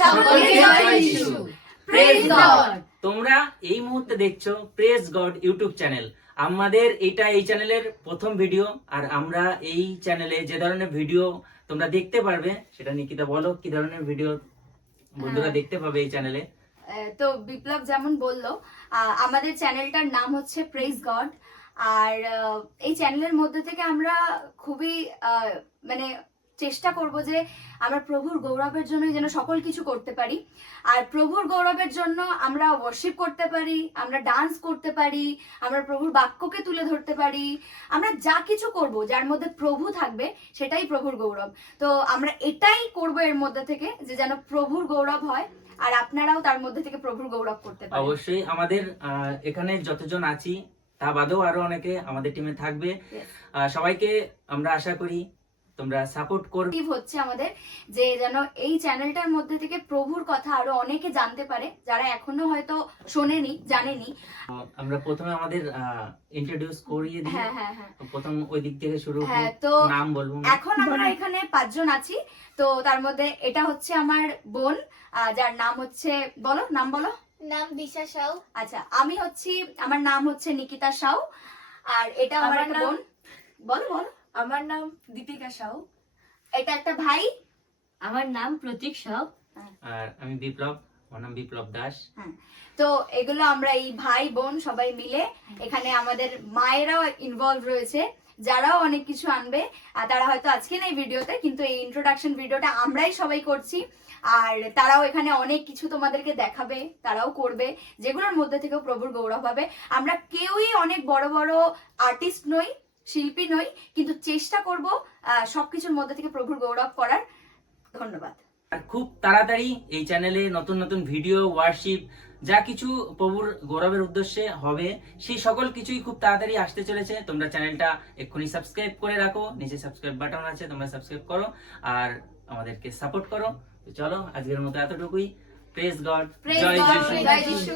সকলকে জয় যিশু। Praise God. তোমরা এই মুহূর্তে দেখছো প্রেজ গড ইউটিউব চ্যানেল। আমাদের এই চ্যানেলের প্রথম ভিডিও, আর আমরা এই চ্যানেলে যে ধরনের ভিডিও তোমরা দেখতে পারবে, সেটা নিকিতা বলো, কি ধরনের ভিডিও বন্ধুরা দেখতে পাবে এই চ্যানেলে? তো বিপ্লব যেমন বললো, আমাদের চ্যানেলটার নাম হচ্ছে প্রেজ গড। আর এই চ্যানেলের মধ্যে থেকে আমরা খুবই মানে চেষ্টা করব যে আমরা প্রভুর গৌরবের জন্য যেন সকল কিছু করতে পারি। আর প্রভুর গৌরবের জন্য আমরা ওয়ার্শিপ করতে পারি, আমরা ডান্স করতে পারি, আমরা প্রভুর বাক্যকে তুলে ধরতে পারি। আমরা যা কিছু করব যার মধ্যে প্রভু থাকবে সেটাই প্রভুর গৌরব। তো আমরা এটাই করব এর মধ্যে থেকে, যে যেন প্রভুর গৌরব হয় আর আপনারাও তার মধ্যে থেকে প্রভুর গৌরব করতে পারেন। অবশ্যই আমাদের এখানে যতজন আছি তা বাদেও আরো অনেকে আমাদের টিমে থাকবে। সবাইকে আমরা আশা করি তোমরা সাপোর্ট করবে। হচ্ছে আমাদের যে যেন এই চ্যানেলটার মধ্যে থেকে প্রভুর কথা আরো অনেকে জানতে পারে, যারা এখনো হয়তো শোনেনি, জানেনি। আমরা প্রথমে আমাদের ইন্ট্রোডিউস করিয়ে দিই। হ্যাঁ হ্যাঁ হ্যাঁ, প্রথম ওই দিক থেকে শুরু। হ্যাঁ, তো নাম বলবো। এখন আমরা এখানে 5 জন আছি। তো তার মধ্যে এটা হচ্ছে আমার বোন, যার নাম হচ্ছে, বলো নাম বলো। নাম দিশা সাউ। আচ্ছা, আমি হচ্ছি, আমার নাম হচ্ছে নিকিতা সাউ। আর এটা আমার আমার একটা নাম- বোন। বলো বলো। আমার নাম দীপিকা সাউ। এটা একটা ভাই। আমার নাম প্রতীক সাউ। আর আমি বিপ্লব, আমার নাম বিপ্লব দাস। তো এগুলো আমরা এই ভাই বোন সবাই মিলে, এখানে আমাদের মায়েরাও ইনভলভ রয়েছে, যারাও অনেক কিছু আনবে। আর তারা হয়তো আজকে নেই ভিডিওতে, কিন্তু এই ইন্ট্রোডাকশন ভিডিওটা আমরাই সবাই করছি। আর তারাও এখানে অনেক কিছু তোমাদেরকে দেখাবে, তারাও করবে, যেগুলোর মধ্যে থেকেও প্রভুর গৌরব হবে। আমরা কেউই অনেক বড় বড় আর্টিস্ট নই, শিল্পী নই, কিন্তু চেষ্টা করব সবকিছুর মধ্যে থেকে প্রভুর গৌরব করার। ধন্যবাদ। আর খুব তাড়াতাড়ি এই চ্যানেলে নতুন নতুন ভিডিও, ওয়ার্শিপ, যা কিছু প্রভুর গৌরবের উদ্দেশ্যে হবে, সেই সকল কিছুই খুব তাড়াতাড়ি আসতে চলেছে। তোমরা চ্যানেলটা এক্ষুনি সাবস্ক্রাইব করে রাখো, নিচে সাবস্ক্রাইব বাটন আছে, তোমরা সাবস্ক্রাইব করো আর আমাদেরকে সাপোর্ট করো। তো চলো, আজকের মতো এতটুকুই। প্রেজ গড, প্রেজ জয় গড, যিশু। জয় যিশু।